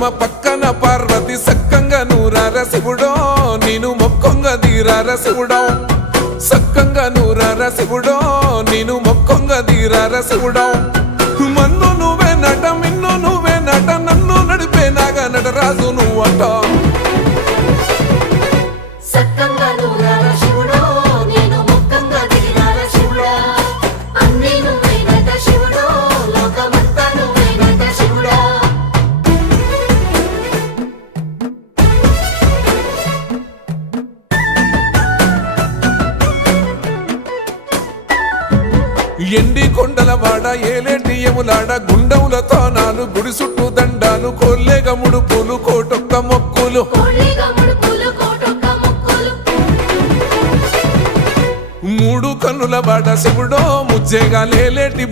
పరశురామ పక్కన పార్వతి సక్కంగా నూరార శివుడో నేను మొక్కొంగ తీరార శివుడో సక్కంగా నూరార శివుడో నేను మొక్కొంగ తీరార శివుడో మన్ను నువ్వే నట మిన్ను నువ్వే నట నన్ను నడిపే నాగా నటరాజు నువ్వట ఎండి కొండల వాడ ఏలేటి యములాడ గుండములతో నాలు గుడి చుట్టూ దండాలు కోల్లేగ ముడుపులు కోటొక్క మొక్కులు మూడు కన్నుల వాడ శివుడో ముజ్జేగా లేలేటి